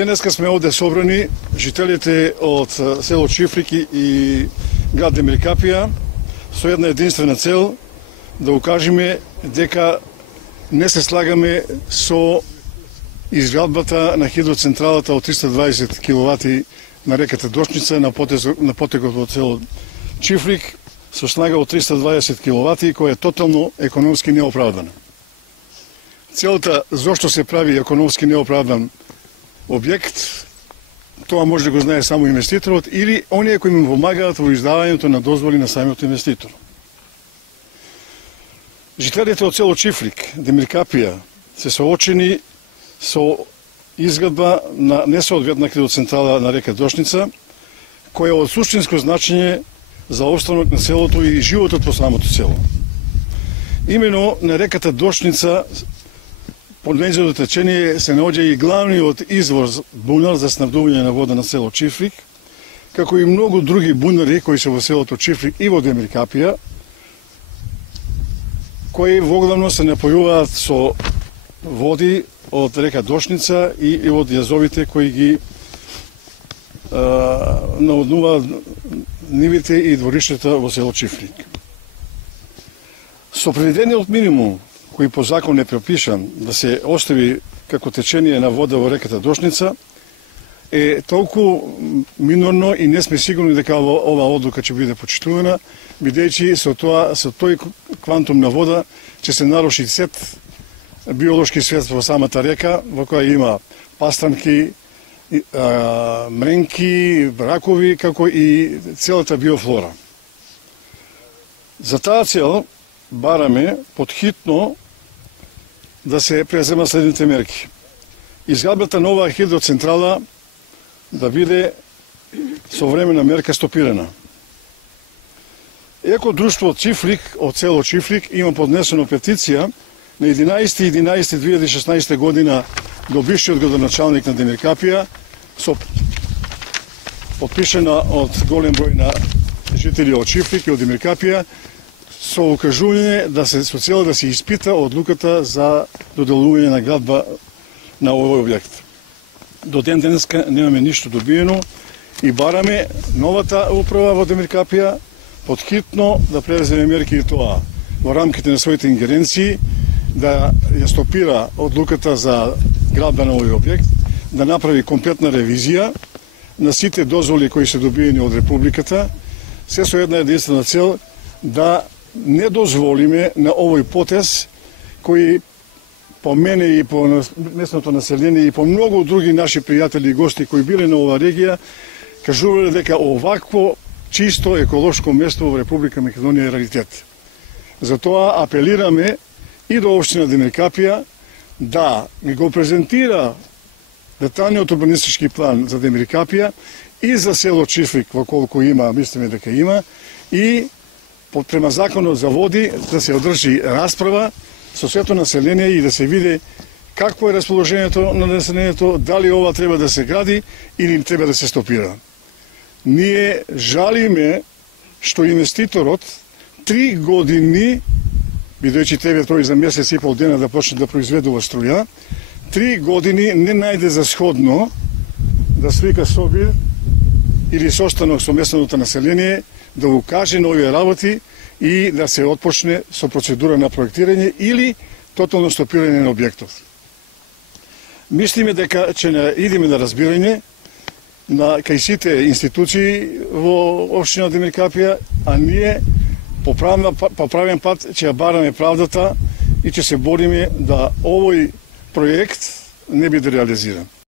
Денеска сме овде собрани, жителите од село Чифлик и град Демиркапија, со една единствена цел да укажеме дека не се слагаме со изградбата на хидроцентралата од 320 киловати на реката Дошница на потекот од село Чифлик со снага од 320 киловати, која е тотално економски неоправдана. Целта зошто се прави економски неоправдан објект, тоа може да го знае само инвеститорот или оние кои му помагаат во издавањето на дозволи на самиот инвеститор. Жителите од село Чифлик, Демиркапија, се соочени со изградба на несоодветна хидроцентрала на река Дошница, која од суштинско значење за останок на селото и животот по самото село. Имено на реката Дошница, по нејзиното течение се наоѓа и главниот извор бунар за снабдување на вода на село Чифлик, како и многу други бунари кои се во селото Чифлик и во Демиркапија, кои воглавно се напојуваат со води од река Дошница и од јазовите кои ги наводнуваат нивите и двориштата во село Чифлик. Со приведениот минимум кој по закон е пропишан да се остави како течение на вода во реката Дошница, е толку минорно и не сме сигурни дека ова одлука ќе биде почитувана, бидејќи со тој квантум на вода ќе се наруши сет биолошки свет во самата река, во која има пастрамки, мренки, ракови, како и целата биофлора. За таа цел бараме подхитно да се презема следните мерки. Изградбата на оваа хидроцентрала да биде со времена мерка стопирана. Еко друштво Чифлик од село Чифлик има поднесено петиција на 11.11.2016 година до бившиот градоначалник на Демиркапија, со подпишена од голем број на жители од Чифлик и од Демиркапија, со укажување да се со цел да се испита одлуката за доделување на градба на овој објект. До ден денеска немаме ништо добиено и бараме новата управа во Демиркапија подхитно да преземе мерки и тоа во рамките на своите ингеренции, да ја стопира одлуката за градба на овој објект, да направи комплетна ревизија на сите дозволи кои се добиени од Републиката, се со една единствена цел да не дозволиме на овој потез кој по мене и по местното население и по многу други наши пријатели и гости кои биле на оваа регија кажувале дека овакво чисто еколошко место во Република Македонија е раритет. Затоа апелираме и до општина Демиркапија да го презентира деталниот урбанистички план за Демиркапија и за село Чифлик, во колку има, мислиме дека има, и према законот за води да се одржи расправа со сето население и да се види какво е расположението на населението, дали ова треба да се гради или треба да се стопира. Ние жалиме што инвеститорот 3 години, бидејќи треба тој за месец и пол дена да почне да произведува струја, 3 години не најде за сходно да свика собир или состанок со местното население, да укаже на овие работи и да се отпочне со процедура на проектирање или тотално стопирање на објектот. Мислиме дека ќе идеме на разбирање на кај сите институции во општина Демиркапија, а ние по правен пат ќе ја бараме правдата и ќе се бориме да овој проект не биде реализиран.